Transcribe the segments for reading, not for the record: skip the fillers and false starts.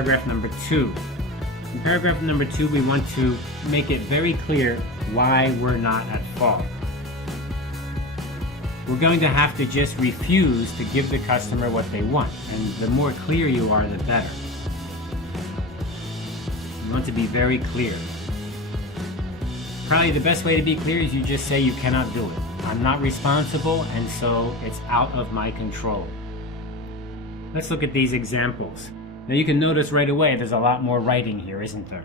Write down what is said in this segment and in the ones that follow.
paragraph number 2. In paragraph number 2, we want to make it very clear why we're not at fault. We're going to have to just refuse to give the customer what they want, and the more clear you are, the better. You want to be very clear. Probably the best way to be clear is you just say you cannot do it. I'm not responsible, and so it's out of my control. Let's look at these examples. Now you can notice right away there's a lot more writing here, isn't there?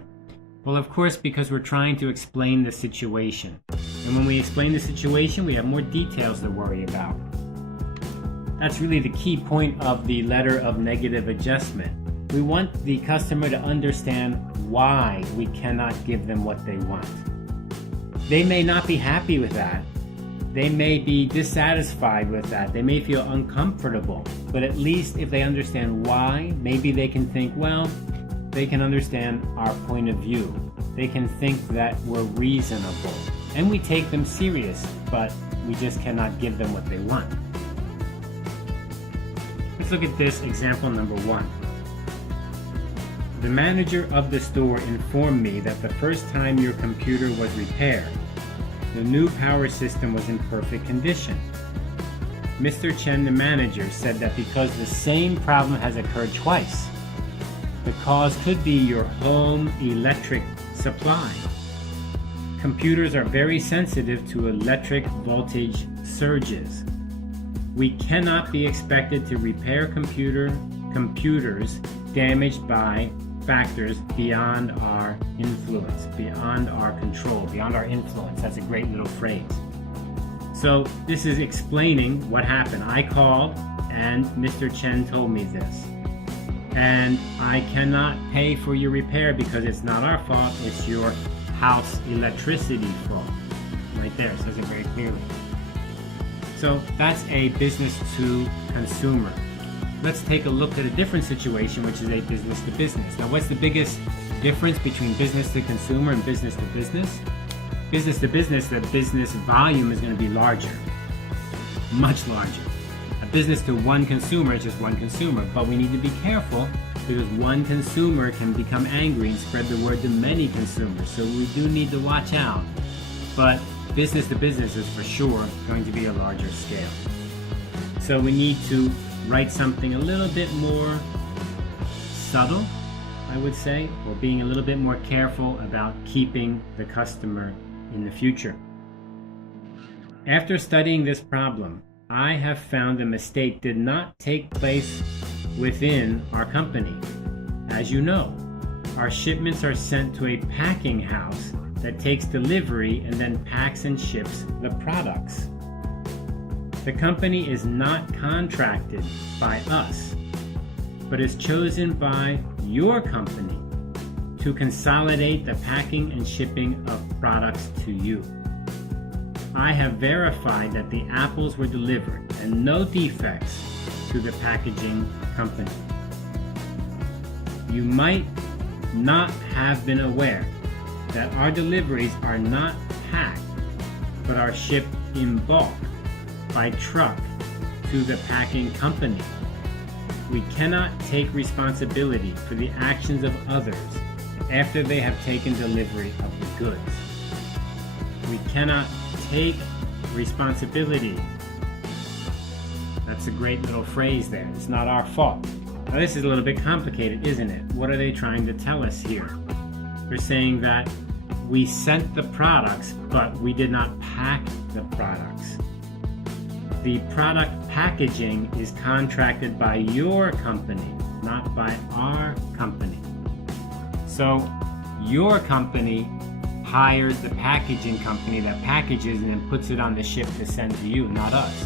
Well, of course, because we're trying to explain the situation. And when we explain the situation, we have more details to worry about. That's really the key point of the letter of negative adjustment. We want the customer to understand why we cannot give them what they want. They may not be happy with that. They may be dissatisfied with that. They may feel uncomfortable. But at least if they understand why, maybe they can think, well, they can understand our point of view. They can think that we're reasonable. And we take them serious, but we just cannot give them what they want. Let's look at this example number 1. The manager of the store informed me that the first time your computer was repaired, the new power system was in perfect condition. Mr. Chen, the manager, said that because the same problem has occurred twice, the cause could be your home electric supply. Computers are very sensitive to electric voltage surges. We cannot be expected to repair computers damaged by factors beyond our influence, beyond our control, beyond our influence. That's a great little phrase. So this is explaining what happened. I called and Mr. Chen told me this. And I cannot pay for your repair because it's not our fault, it's your house electricity fault. Right there, it says it very clearly. So that's a business to consumer. Let's take a look at a different situation, which is a business to business. Now, what's the biggest difference between business to consumer and business to business? Business to business, the business volume is going to be larger, much larger. A business to one consumer is just one consumer, but we need to be careful because one consumer can become angry and spread the word to many consumers. So we do need to watch out. But business to business is for sure going to be a larger scale. So we need to write something a little bit more subtle, I would say, or being a little bit more careful about keeping the customer in the future. After studying this problem, I have found a mistake did not take place within our company. As you know, our shipments are sent to a packing house that takes delivery and then packs and ships the products. The company is not contracted by us, but is chosen by your company to consolidate the packing and shipping of products to you. I have verified that the apples were delivered and no defects to the packaging company. You might not have been aware that our deliveries are not packed, but are shipped in bulk by truck to the packing company. We cannot take responsibility for the actions of others after they have taken delivery of the goods. We cannot take responsibility. That's a great little phrase there. It's not our fault. Now this is a little bit complicated, isn't it? What are they trying to tell us here? They're saying that we sent the products, but we did not pack the products. The product packaging is contracted by your company, not by our company. So your company hires the packaging company that packages and then puts it on the ship to send to you, not us.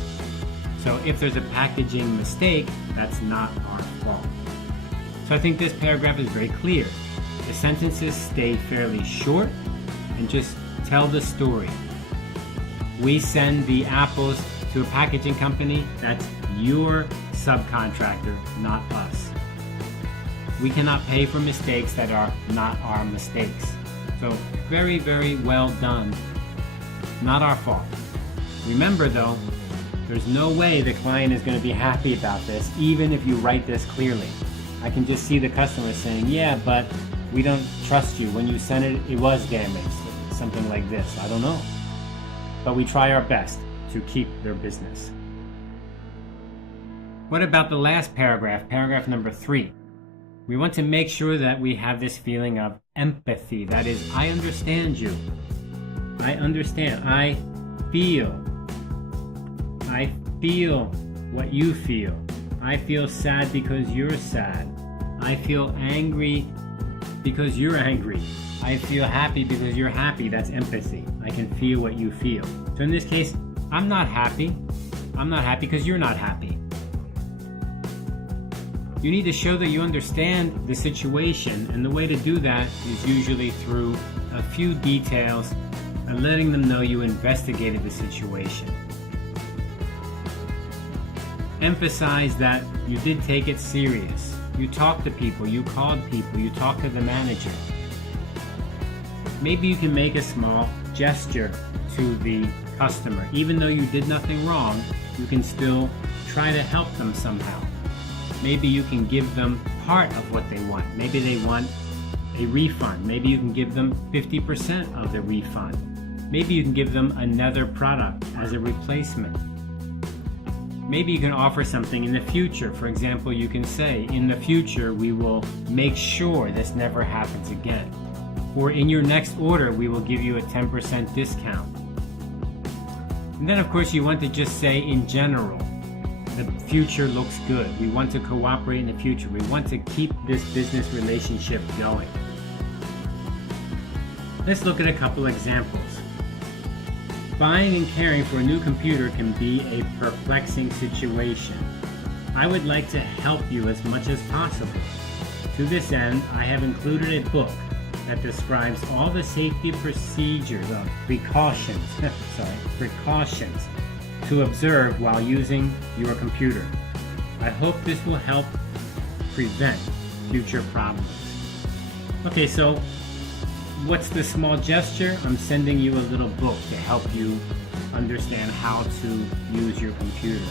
So if there's a packaging mistake, that's not our fault. So I think this paragraph is very clear. The sentences stay fairly short and just tell the story. We send the apples to a packaging company, that's your subcontractor, not us. We cannot pay for mistakes that are not our mistakes. So very, very well done. Not our fault. Remember though, there's no way the client is going to be happy about this, even if you write this clearly. I can just see the customer saying, yeah, but we don't trust you. When you sent it, it was damaged. Something like this. I don't know. But we try our best to keep their business. What about the last paragraph, paragraph number 3? We want to make sure that we have this feeling of empathy. That is, I understand you. I understand. I feel what you feel. I feel sad because you're sad. I feel angry because you're angry. I feel happy because you're happy. That's empathy. I can feel what you feel. So in this case, I'm not happy. I'm not happy because you're not happy. You need to show that you understand the situation, and the way to do that is usually through a few details and letting them know you investigated the situation. Emphasize that you did take it serious. You talked to people, you called people, you talked to the manager. Maybe you can make a small gesture to the customer. Even though you did nothing wrong, you can still try to help them somehow. Maybe you can give them part of what they want. Maybe they want a refund. Maybe you can give them 50% of the refund. Maybe you can give them another product as a replacement. Maybe you can offer something in the future. For example, you can say, in the future, we will make sure this never happens again. Or in your next order, we will give you a 10% discount. And then, of course, you want to just say, in general, the future looks good. We want to cooperate in the future. We want to keep this business relationship going. Let's look at a couple examples. Buying and caring for a new computer can be a perplexing situation. I would like to help you as much as possible. To this end, I have included a book that describes all the safety procedures or precautions to observe while using your computer. I hope this will help prevent future problems. Okay, so what's the small gesture? I'm sending you a little book to help you understand how to use your computer.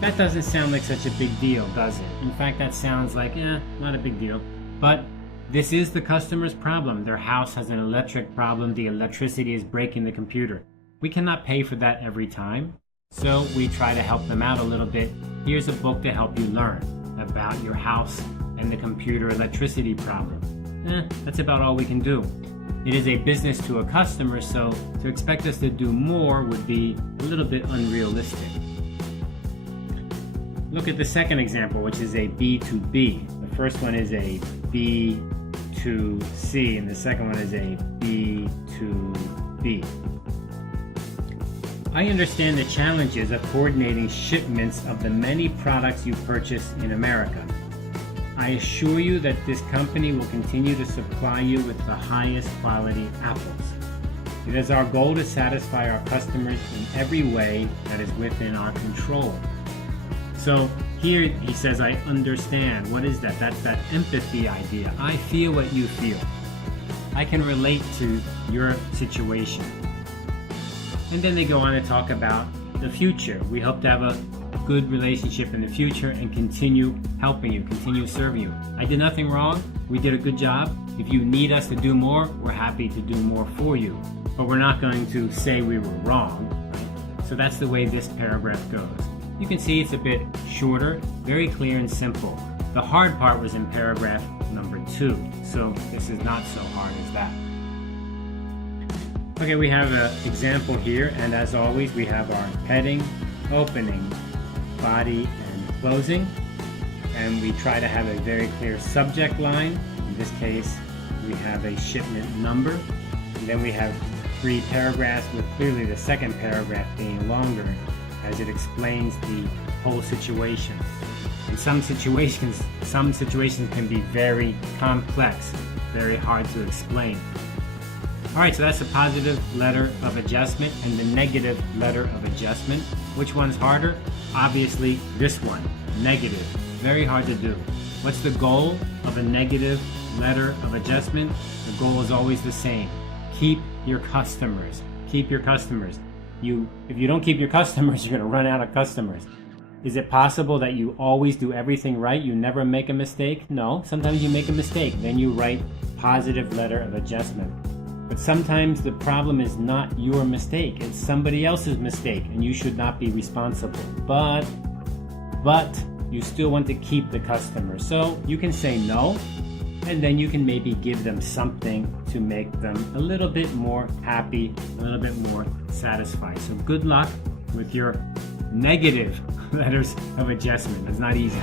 That doesn't sound like such a big deal, does it? In fact, that sounds like, not a big deal. But this is the customer's problem. Their house has an electric problem. The electricity is breaking the computer. We cannot pay for that every time, so we try to help them out a little bit. Here's a book to help you learn about your house and the computer electricity problem. That's about all we can do. It is a business to a customer, so to expect us to do more would be a little bit unrealistic. Look at the second example, which is a B2B. The first one is a B2C, and the second one is a B2B. I understand the challenges of coordinating shipments of the many products you purchase in America. I assure you that this company will continue to supply you with the highest quality apples. It is our goal to satisfy our customers in every way that is within our control. So here he says, I understand. What is that? That's that empathy idea. I feel what you feel. I can relate to your situation. And then they go on to talk about the future. We hope to have a good relationship in the future and continue helping you, continue serving you. I did nothing wrong. We did a good job. If you need us to do more, we're happy to do more for you. But we're not going to say we were wrong, right? So that's the way this paragraph goes. You can see it's a bit shorter, very clear and simple. The hard part was in paragraph number 2, so this is not so hard as that. Okay, we have an example here, and as always, we have our heading, opening, body, and closing. And we try to have a very clear subject line. In this case, we have a shipment number. And then we have 3 paragraphs, with clearly the second paragraph being longer, as it explains the whole situation. In some situations can be very complex, very hard to explain. All right, so that's the positive letter of adjustment and the negative letter of adjustment. Which one's harder? Obviously, this one, negative. Very hard to do. What's the goal of a negative letter of adjustment? The goal is always the same. Keep your customers. Keep your customers. If you don't keep your customers, you're going to run out of customers. Is it possible that you always do everything right? You never make a mistake? No, sometimes you make a mistake. Then you write positive letter of adjustment. But sometimes the problem is not your mistake. It's somebody else's mistake, and you should not be responsible. But you still want to keep the customer. So you can say no, and then you can maybe give them something to make them a little bit more happy, a little bit more satisfied. So good luck with your negative letters of adjustment. It's not easy.